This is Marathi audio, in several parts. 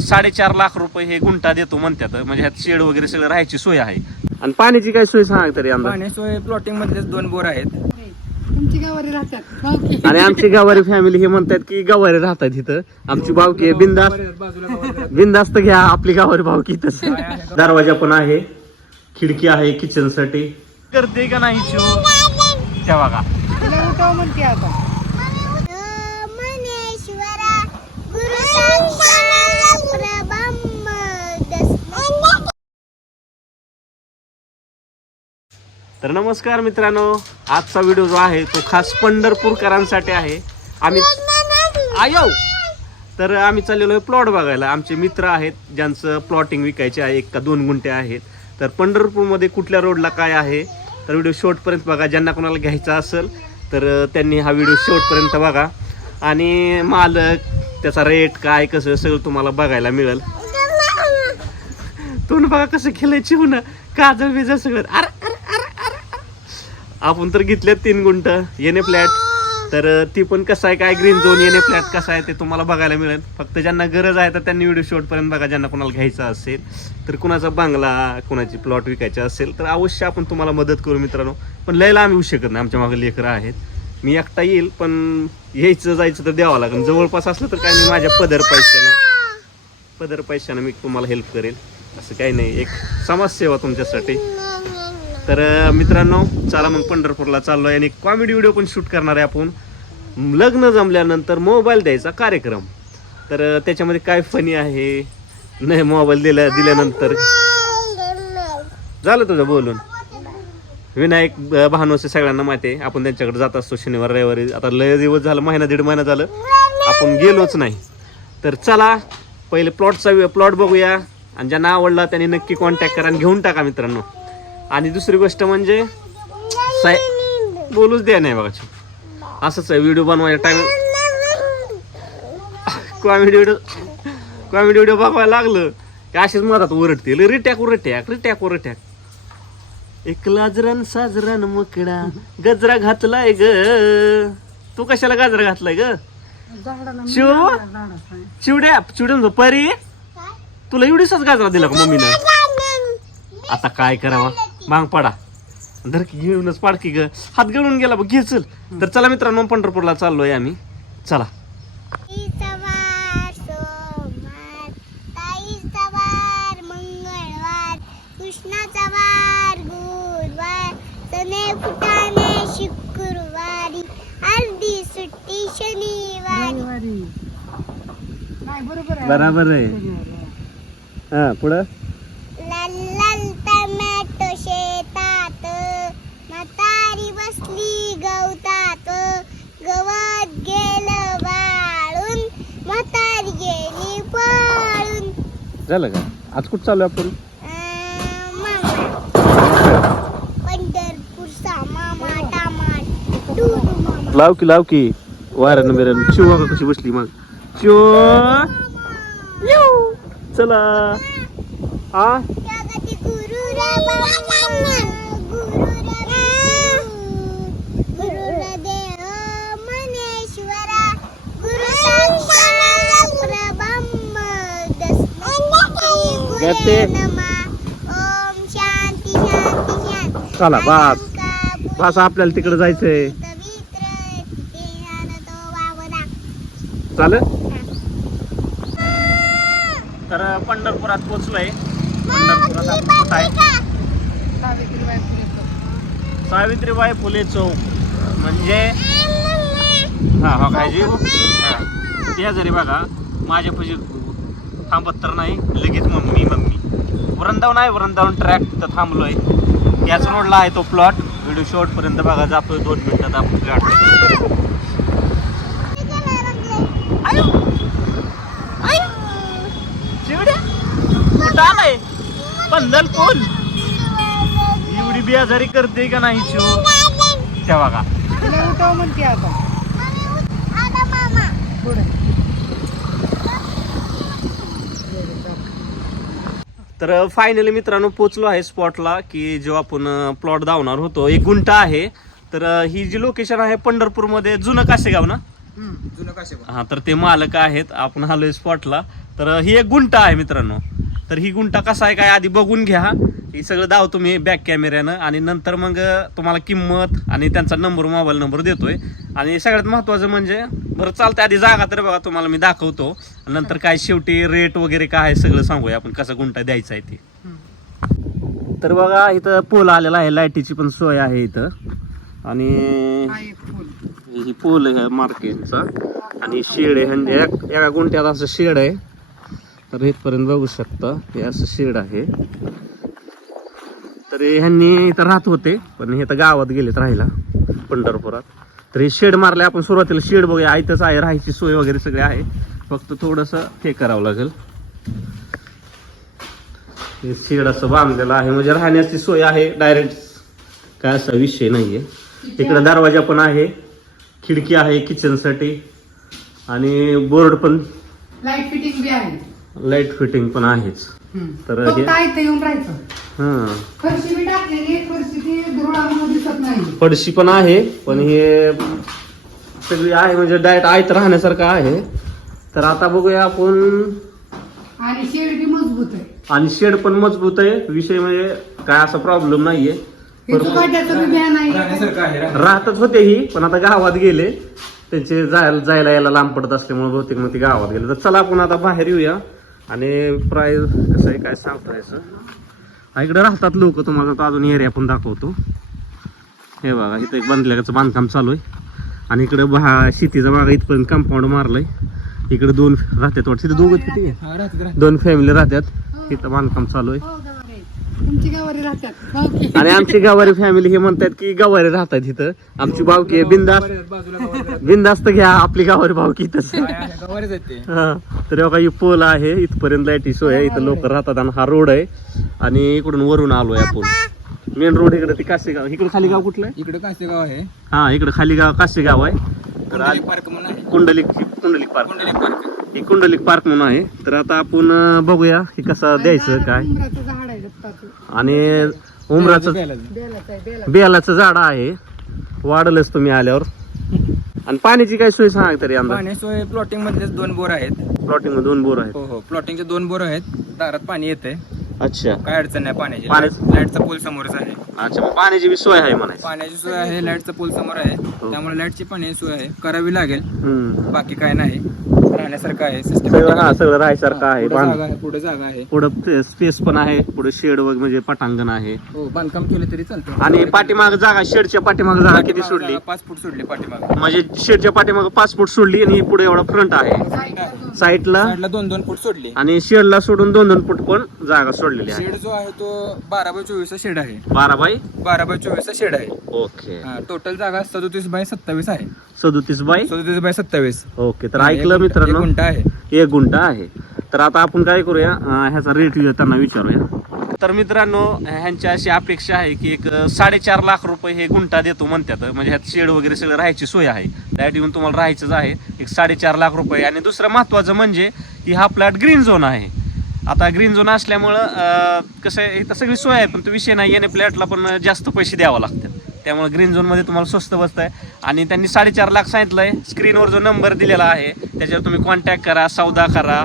साडेचार लाख रुपये हे गुंठा देतो म्हणतात. म्हणजे ह्यात शेड वगैरे सगळं राहायची सोय आहे. आणि पाण्याची काय सोय सांगा तरी पाणी सोय प्लॉटिंग मध्येच दोन बोर आहेत. तुमची गावारी राहतात. भाऊकी. आणि आमची गावारी फॅमिली हे म्हणतात की गावारी राहतात इथं. आमची बावकी आहे बिंदास. बिंदास्त घ्या आपली गावारी भावकी तसं दरवाजा पण आहे. खिडकी आहे किचनसाठी. करते का नाही शिव त्या बघा. तिला उठाव म्हणते आता. तर नमस्कार मित्रांनो आजचा व्हिडिओ जो आहे तो खास पंढरपूरकरांसाठी आहे. आम्ही आयो तर आम्ही चाललेलो आहे प्लॉट बघायला. आमचे मित्र आहेत ज्यांचं प्लॉटिंग विकायचे आहे एक का दोन गुंठे आहेत. तर पंढरपूरमध्ये कुठल्या रोडला काय आहे तर व्हिडिओ शेवटपर्यंत बघा. ज्यांना कोणाला घ्यायचा असेल तर त्यांनी हा व्हिडिओ शेवटपर्यंत बघा. आणि मालक त्याचा रेट काय कसं सगळं तुम्हाला बघायला मिळेल. तोंड बघा कसं खेळायची हो ना काजळ बिजळ सगळं. अरे. आपण तर घेतल्यात तीन गुंट येणे फ्लॅट. तर ती पण कसं आहे काय ग्रीन झोन येणे फ्लॅट कसं आहे ते तुम्हाला बघायला मिळेल. फक्त ज्यांना गरज आहे तर त्यांनी व्हिडिओ शेवटपर्यंत बघा. ज्यांना कोणाला घ्यायचा असेल तर कुणाचा बंगला कुणाची प्लॉट विकायचा असेल तर अवश्य आपण तुम्हाला मदत करू मित्रांनो. पण लयला आम्ही येऊ शकत नाही. आमच्या मागे लेकरं आहेत. मी एकटा येईल पण यायचं जायचं तर द्यावं लागेल. जवळपास असलं तर काय मी माझ्या पदर पैशानं पदर पैशानं मी तुम्हाला हेल्प करेल. असं काही नाही. एक समाजसेवा तुमच्यासाठी. तर मित्रांनो चला मग पंढरपूरला चाललो आहे आणि कॉमेडी व्हिडिओ पण शूट करणार आहे आपण. लग्न जमल्यानंतर मोबाईल द्यायचा कार्यक्रम. तर त्याच्यामध्ये काय फनी आहे? नाही मोबाईल दिला दिल्यानंतर. झालं तुझं बोलून. विनायक भानुसे सगळ्यांना माहिती आहे. आपण त्यांच्याकडे जात असतो शनिवार रविवारी. आता लय दिवस झालं महिना दीड महिना झालं. आपण गेलोच नाही. तर चला पहिले प्लॉटचा प्लॉट बघूया. आणि ज्यांना आवडला त्यांनी नक्की कॉन्टॅक्ट करा आणि घेऊन टाका मित्रांनो. आणि दुसरी गोष्ट म्हणजे साय बोलूच द्या नाही बघा. असंच आहे व्हिडिओ बनवायचा time comedy video comedy video बघायला लागलं? की असेच मधात ओरडतील रिटॅक रिटॅक रिटॅक रिटॅक एक लाजरन साजरन मुकडा गजरा घातलाय ग. तू कशाला गजरा घातलाय ग? शिव. चिवड्या चिवड्या परी. तुला एवढीच गाजरा दिला का मम्मीनं? आता काय करावा? मांग पडा. धर की घेऊनच पाडकी ग. हात गळून गेला बघ घे चल. तर चला मित्रांनो पंढरपूरला चाललोय आम्ही. चला. शुक्रवारी अर्धी सुट्टी शनिवारी. रविवारी. नाही बरोबर आहे. बराबर आहे. हा पुढं? झालं का? आज कुठं चालू आपण? लाव की लाव की. वाऱ्यानं बिऱ्यानं. शिव का कशी बसली मग. शिव! चला. आ? तस्मै चला बस. का बस आपल्याला तिकडे जायचंय. चाल तर पंढरपुरात पोचलोय. पंढरपुरात आहे? सावित्रीबाई फुले चौक. म्हणजे हा हा काय जीव हा. ते जरी बघा. माझ्या पशी थांबत तर नाही लगेच मम्मी मम्मी. वृंदावन आहे वृंदावन ट्रॅक तिथं थांबलोय. याच रोडला आहे तो प्लॉट व्हिडिओ शॉर्ट पर्यंत बघा जातोय दोन मिनिटात आपण कुठं आलाय? पंढरपूर? एवढी बेजारी करते का नाही शिव त्या बघा. उठाव म्हणते आता. तर फायनली मित्रांनो पोचलो आहे स्पॉटला की जेव्हा आपण प्लॉट धावणार होतो. एक गुंठा आहे. तर ही जी लोकेशन आहे पंढरपूरमध्ये जुनं कासेगाव ना? जुनं काशेगाव हा तर ते मालक आहेत. आपण आलोय स्पॉटला तर ही एक गुंटा आहे मित्रांनो. तर ही गुंटा कसा आहे काय आधी बघून घ्या. ही सगळं दाव तुम्ही बॅक कॅमेऱ्यानं आणि नंतर मग तुम्हाला किंमत आणि त्यांचा नंबर मोबाईल नंबर देतोय. आणि सगळ्यात महत्त्वाचं म्हणजे बरं चालतं आधी जागा तर बघा तुम्हाला मी दाखवतो. नंतर काय शेवटी रेट वगैरे काय आहे सगळं सांगूया आपण कसं गुंटा द्यायचा आहे ते. तर बघा इथं पोल आलेला आहे लाईटीची पण सोय आहे इथं. आणि हा ही पोल आहे मार्केटचा. आणि शेड आहे म्हणजे एक- गुंठ्यात असं शेड आहे. तर इथपर्यंत बघू शकता हे असं शेड आहे. तर ह्यांनी इथं राहत होते पण हे तर गावात गेलेत राहायला पंढरपुरात. तर हे शेड मारले आपण सुरुवातीला शेड बघूया. आयतच आहे राहायची सोय वगैरे सगळी आहे. फक्त थोडंसं हे करावं लागेल. हे शेड असं बांधलेलं आहे. म्हणजे राहण्याची सोय आहे डायरेक्ट काय असा विषय नाहीये. इकडे दरवाजा पण आहे खिडकी आहे किचनसाठी. आणि बोर्ड पण. लाइट फिटिंग बी आहे. लाइट फिटिंग पण आहेच. तर हे- इथं येऊन राहायचं. हा. फरशी बी टाकलेली आहे, फरशी ती धुळामध्ये दिसत नाही. पडशी पण आहे पण हे सगळी आहे म्हणजे डायरेक्ट आयत राहण्यासारखं आहे. तर आता बघूया आपण आणि शेड बी मजबूत आहे. आणि शेड पण मजबूत आहे. विषय म्हणजे काय असा प्रॉब्लेम नाहीये. हे चुकाट्याचं बी बॅन आहे. राहण्यासारखं आहे राहण्या- राहतच होते ही पण आता गावात गेले. त्यांचे जायला जायला यायला लांब पडत असल्यामुळे बहुतेक मग ते गावात गेले. तर चला आपण आता बाहेर येऊया. आणि प्राईस कसं आहे काय सांगता यायचं हा, इकडे राहतात लोक तुम्हाला आता अजून एरिया पण दाखवतो हे बघा इथं एक बांधल्याचं बांधकाम चालू आहे आणि इकडे बहा शेतीचा बागा इथपर्यंत कंपाऊंड मारलंय इकडे दोन राहतात वाटतं तिथे दोघं किती आहे? हा. दोन फॅमिली राहतात इथं बांधकाम चालू आहे हो, गवारे. तुमची गावारी राहतात. हो की? आणि आमची गवारी फॅमिली हे म्हणतात की गवारी राहतात इथं. आमची बावकी आहे बिंदास गवारे आहेत, बाजूला गवारे आहेत. बिंदास्त घ्या आपली गावारी भावकी आहे, आहे, आहेत ते. तर बघा ही पोल आहे इथपर्यंत लाईटी सोय आहे इथं लोक राहतात आणि हा रोड आहे. आणि इकडून वरून आलोय आपण. मेन रोड इकडे ती कासेगाव. इकडे खाली गाव कुठलं आहे? इकडे कांसे गाव आहे. हा इकडे खाली गाव कासेगाव आहे. तर आज पार्क म्हणून आहे. कुंडलिक कुंडलिक पार्क. कुंडलिक पार्क. हे कुंडलिक पार्क म्हणून आहे. तर आता आपण अं, बघूया हे कसं द्यायचं काय. झाड आणि उमराचं बेलाचं. झाड आहे. वाढलंच तुम्ही आल्यावर. आणि पाण्याची काय सोय सांगा तरी अंदाज. पाणी सोय प्लॉटिंग मधलेच दोन बोर आहेत. प्लॉटिंगमध्ये दोन बोर आहेत. हो हो. प्लॉटिंगचे दोन बोर आहेत. दारात पाणी येते अच्छा. काय अडचण नाही पाण्याची. पाण्याची- लाईट- लाईटचा पोल समोरच आहे. अच्छा मग पाण्याची बी सोय आहे म्हणायचं. पाण्याची सोय आहे लाईटचा पोल समोर आहे. त्यामुळे लाईटची पाण्याची सोय आहे. करावी लागेल. हम्म. बाकी काय नाही. राहण्यासारखं आहे. सिस्टम सगळं हा सगळं राहायसारखं आहे पुढे बांध जागा आहे पुढे जागा आहे. पुढं स्पेस पण आहे पुढे शेड वगैरे म्हणजे पटांगण आहे. हो बांधकाम केलं तरी चालतं. आणि पाठीमाग जागा शेडच्या पाठीमाग जागा किती सोडली? पाच फूट सोडली पाठीमाग. म्हणजे शेडच्या पाठीमाग पाच फूट सोडली आणि पुढे एवढा फ्रंट आहे. साईडला. साईडला दोन दोन फूट सोडली. आणि शेडला सोडून दोन दोन फूट पण जागा सोडलेली आहे. शेड जो आहे तो बारा बाय चोवीसचा शेड आहे. बारा बाय बारा बाय चोवीसचा शेड आहे. ओके. टोटल जागा सदोतीस बाय सत्तावीस आहे. सदोतीस बाय सदोतीस बाय सत्तावीस. ओके तर ऐकलं मित्रांनो? गुंठा आहे. एक गुंठा आहे. तर आता आपण काय करूया? ह्याचा रेट त्यांना विचारूया. तर मित्रांनो ह्यांची अशी अपेक्षा आहे की एक साडेचार लाख रुपये हे गुंठा देतो म्हणतात. म्हणजे ह्यात शेड वगैरे सगळं राहायची सोय आहे. त्यात येऊन तुम्हाला राहायचंच आहे. एक साडेचार लाख रुपये. आणि दुसरं महत्त्वाचं म्हणजे की हा प्लॅट ग्रीन झोन आहे. आता ग्रीन झोन असल्यामुळं कसं आहे इथं सगळी सोय आहे पण तो विषय नाही. येणे फ्लॅटला पण जास्त पैसे द्यावं लागतात. त्यामुळे ग्रीन झोनमध्ये तुम्हाला स्वस्त बसत आहे आणि त्यांनी साडेचार लाख सांगितलं आहे स्क्रीनवर जो नंबर दिलेला आहे त्याच्यावर तुम्ही कॉन्टॅक्ट करा सौदा करा.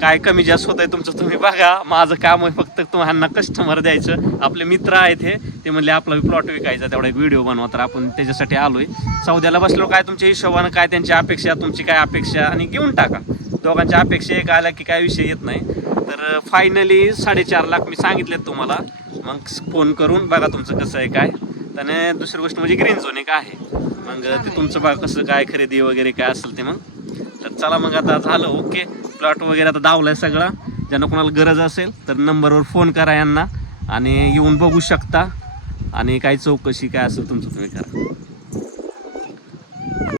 काय कमी जास्त होत आहे तुमचं तुम्ही बघा. माझं काम आहे फक्त तुम्हाला कस्टमर द्यायचं. आपले मित्र आहेत हे ते म्हणले आपला प्लॉट विकायचा तेवढा एक व्हिडिओ बनवा. तर आपण त्याच्यासाठी आलोय. सौद्याला बसलो काय तुमच्या हिशोबानं काय त्यांची अपेक्षा तुमची काय अपेक्षा आणि घेऊन टाका. दोघांच्या अपेक्षा एक आल्या की काय विषय येत नाही. तर फायनली साडेचार लाख मी सांगितलेत तुम्हाला. मग फोन करून बघा तुमचं कसं आहे काय. त्याने दुसरी गोष्ट म्हणजे ग्रीन झोन एक आहे. मग ते तुमचं बघा कसं काय खरेदी वगैरे काय असेल ते मग. तर चला मग आता झालं ओके. प्लॉट वगैरे आता दावलाय सगळा. ज्यांना कोणाला गरज असेल तर नंबरवर फोन करा यांना. आणि येऊन बघू शकता. आणि काही चौकशी काय असेल तुमचं तुम्ही करा.